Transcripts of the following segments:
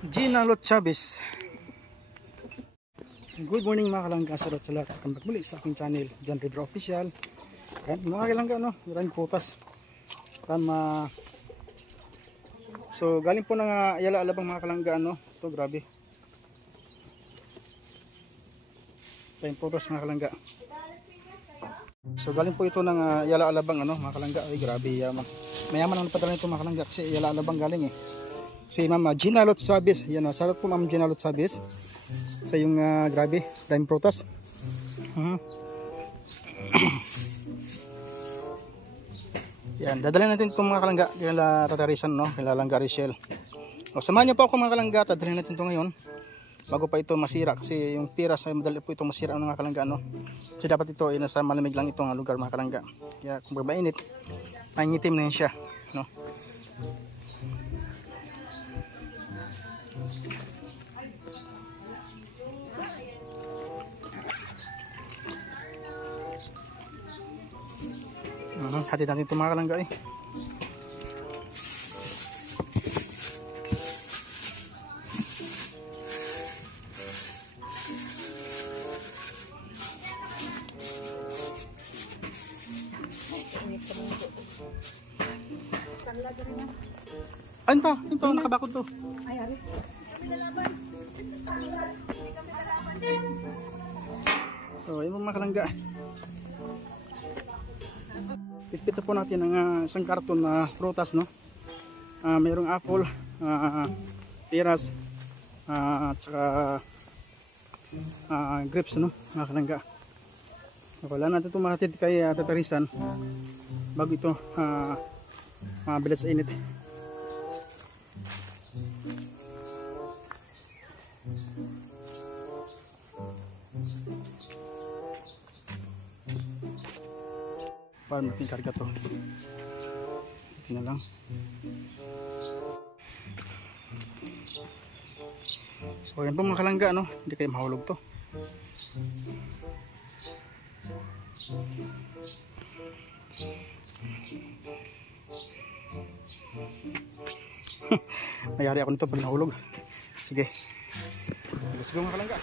Gina Lot Chavez. Good morning mga kalangga, sa lahat. Welcome back muli sa aking channel, John River Official. Yan, mga kalangga, no? Maraming putas. So, galing po ng Ayala Alabang mga kalangga, no? Ito, grabe. Maraming putas mga kalangga. So, galing po ito ng Ayala Alabang, ano, mga kalangga. Ay, grabe, yaman. Mayaman ang napadala nito mga kalangga kasi Ayala Alabang galing eh. Si Ma'am Gina Lot Chavez. Yan, salat po Ma'am Gina Lot Chavez. Sa yung grabe, dime prutas. Yan, dadalhin natin itong mga kalangga kila Tatarisan, no? Kila Langga Rachel. O, samahan niyo po ako mga kalangga, dadalhin natin ito ngayon bago pa ito masira kasi yung piras ay madali po ito masira ng mga kalangga, no? Kasi dapat ito ay nasa malamig lang itong lugar mga kalangga. Kaya kung mainit, maingitim na yun siya, no? Hati natin ito mga kalangga eh. Ayun pa, ito nakabakod to. So ayun mga kalangga. Pipito po natin ang isang karton na prutas, no? Mayroong apple, peras, at saka grapes, no? Mga kalangga. Wala natin ito mahatid kay Tatarisan bago ito mabilat sa init. Paano natin karga to? Ito na lang. So yan po mga kalangga, no? Hindi kayo mahulog to. Mayari ako nito pag nahulog. Sige. Let's go mga kalangga.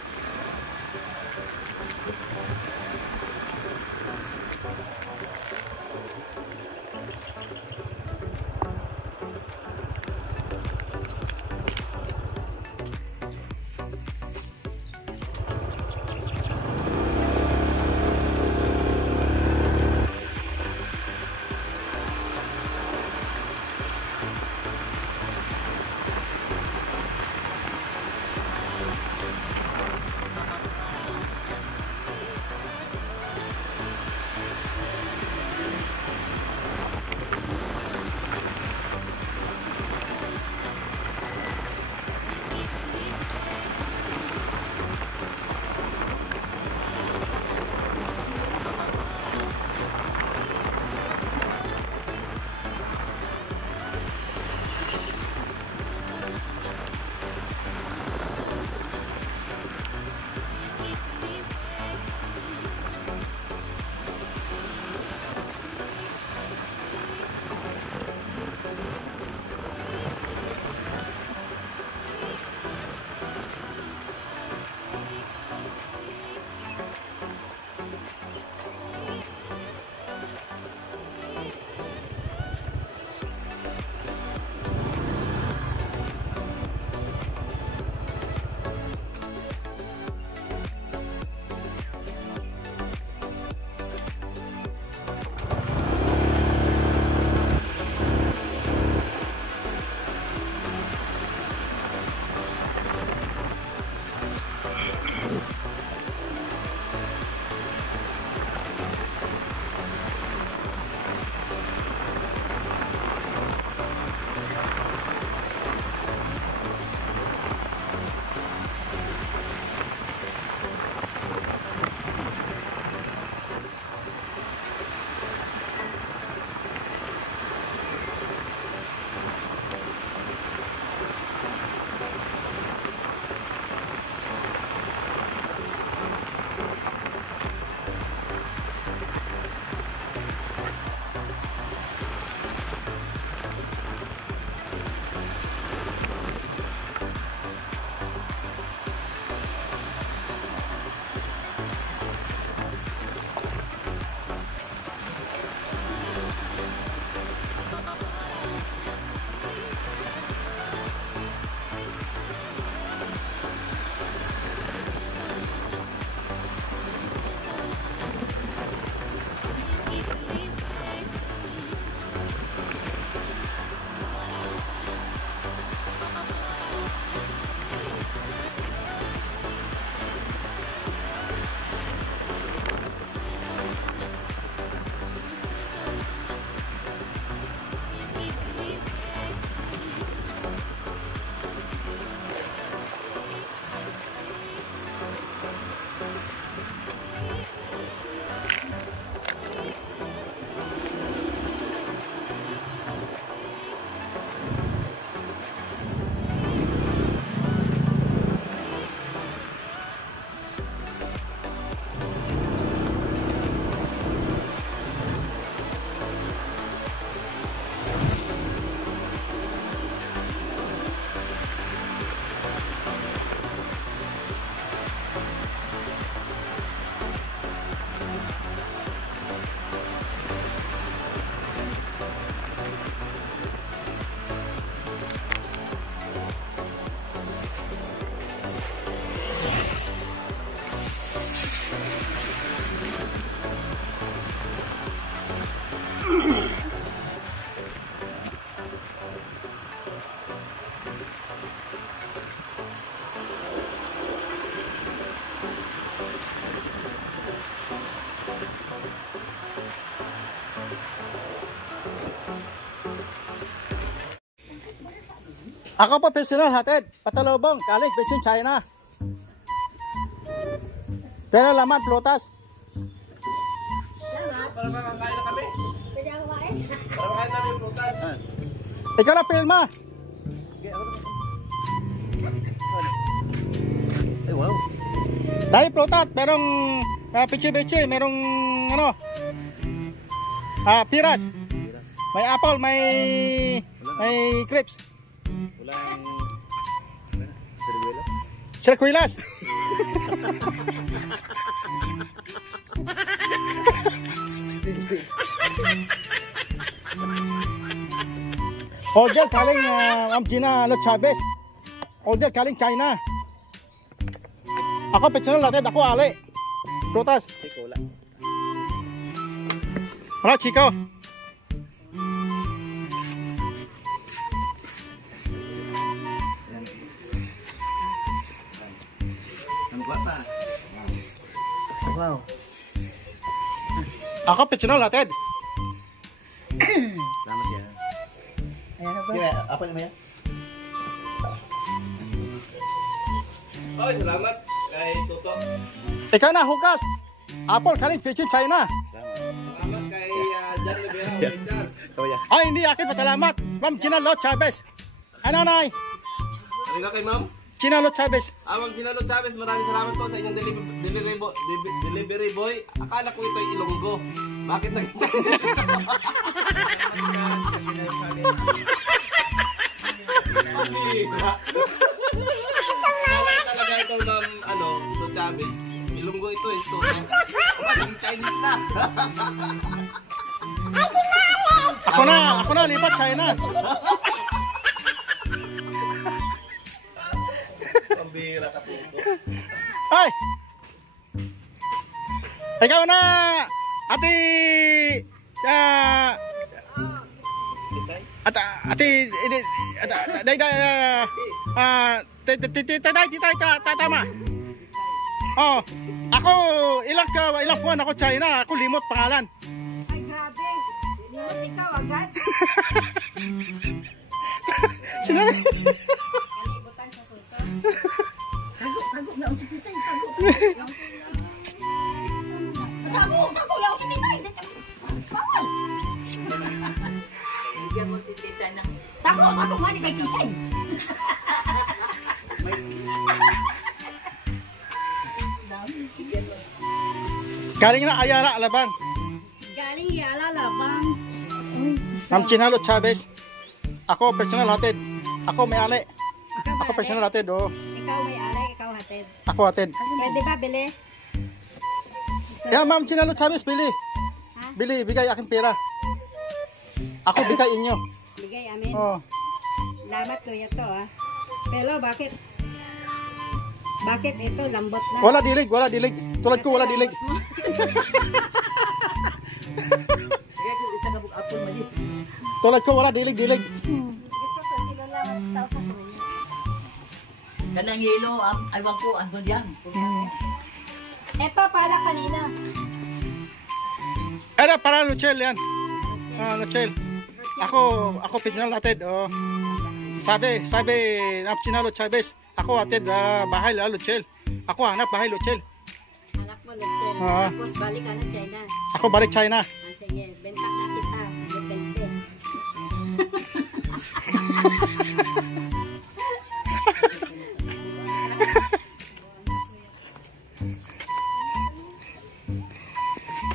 Ako professional hatid. Patalubong, galing Beijing, China. Pero laman, prutas. Para makakain na kami. Pwede ako kumain? Para makain namin yung prutas. Ikaw na filma. Ay, wow. Dahil prutas, merong pichi-pichi, merong ano, piras. May apple, may grapes. Walang... Siriguelo? Sirkuilas. Order kaling Ma'am Gina Chavez. Order kaling China. Ako personal natin, ako ali. Prutas. Ikaw wala. Wala, Chico. Ang guwapa. Wow. Ako personal natin. Salamat yan. Ayan na ba? Kaya, apa naman yan? Ay, salamat kay Toto. Ikaw na, hugas. Apple kaling Beijing, China. Salamat kay Jan Rivera. Jan. Ito yan. Ay, hindi akin patalamat. Ma'am Gina Chavez. Ano, nay? Halina kay ma'am. Gina Chavez. Ma'am Sinalo Chavez, maraming salamat po sa inyong delivery boy. Akala ko ito ay Ilonggo. Bakit Akala talaga ito ma'am, Tito Chavez. Ilonggo ito eh. Chinese na. Ako na, lipat China. Pambira ka Toto. Ay! Ikaw na, ati, tama. Oh, ako, ilang buwan ako China, ako limot pangalan. Ay, grabe. Limot ikaw agad. Sino? Kalibutan sa suso. Tago na ang titay. Tago yaw si titay. Bawal. Bigyan mo si titay ng... Tago nga ni kay titay. Galing na Ayala, Alabang. Galing Yala Labang. Ma'am Gina Chavez. Ako, personal hatid. Ako may ali. Ako personal hatid, oh. Ikaw may alay, ikaw hatid. Ako hatid. Pwede ba, bili? Yeah, Ma'am Gina Chavez, bili. Ha? Bili, bigay aking pera. Ako bigay inyo. Bigay amin. Oh. Salamat kuya to ah. Pero bakit? Bakit ito lambot na? Wala dilig, wala dilig. Tulad ko wala dilig. Tulad ko wala dilig. Gusto ko sila lang tao sa kuya. Kanang yelo, aywan ko, ano yan? Ito para kanina. Ano, para Luchel yan. Luchel. Ako pinal atid. Oh. Sabi, Ma'am Gina Chavez. Ako atid bahay Luchel. Ako hanap bahay Luchel. Anak mo Luchel. Ah. Tapos balik ka na China. Ako balik China. Sige, benta na kita. Bente.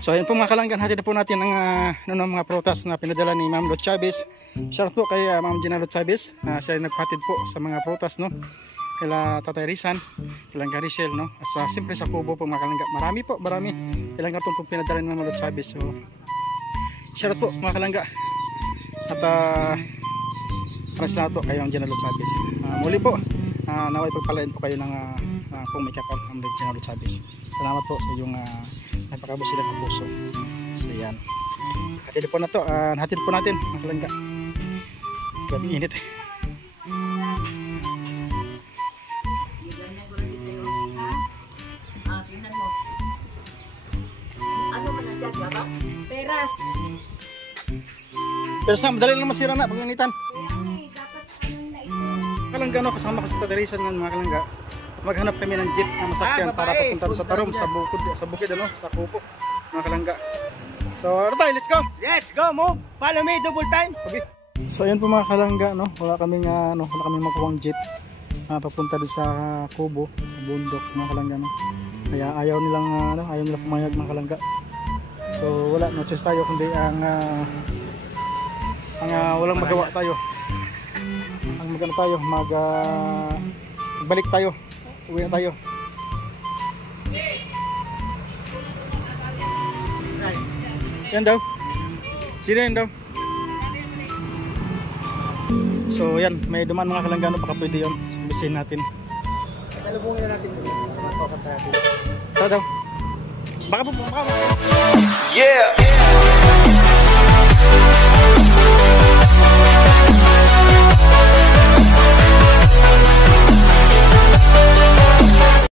So ayun po mga kalanggan, hatid na po natin ang mga prutas na pinadala ni Ma'am Lo Chavez. Shout out po kay Ma'am Gina Lo Chavez. Siya ay nagpatid po sa mga prutas, no? Kila Tatay Rizan, kila Garicel, no? At siyempre sa Kubo po mga kalangga. Marami. Ilang karton po pinadala ni Ma'am Lo Chavez. So shout out po mga kalangga. At para sa lahat po kayo ang Gina Lo Chavez. Muli po, naway pagpalain po kayo ng pong may kapal Ma'am Gina Lo Chavez. Salamat po sa iyong napakabos sila ng puso. So yan. Hatid po na to. Hatid po natin mga kalangga. Grabe init. Tingnan mo. Ano man ang dyan, baba? Peras. Pero sa madali lang masira na pag nanitan. Kaya dapat ano na ito. ano, kasama ko sa Tatarisan ng mga kalangga. Maghanap kami ng jeep na masakyan para papunta doon sa Tarom, sa bukid ano, sa Kubo, mga kalangga. So, ano tayo, let's go! Let's go, move! Follow me, double time! Okay. So, ayan po mga kalangga, no? Wala kaming makuhang jeep papunta doon sa Kubo, sa bundok, mga kalangga, no? Kaya ayaw nilang pumayag, mga kalangga. So, wala, no choice tayo kundi ang walang magawa tayo. Ang magano tayo, magbalik tayo. Uwi na tayo. Yan daw. Sino yan daw? So yan, may dumaan mga kalanggano, baka pwede yun. Bisin natin. Talubungin na natin. Ito daw. Baka po. Yeah!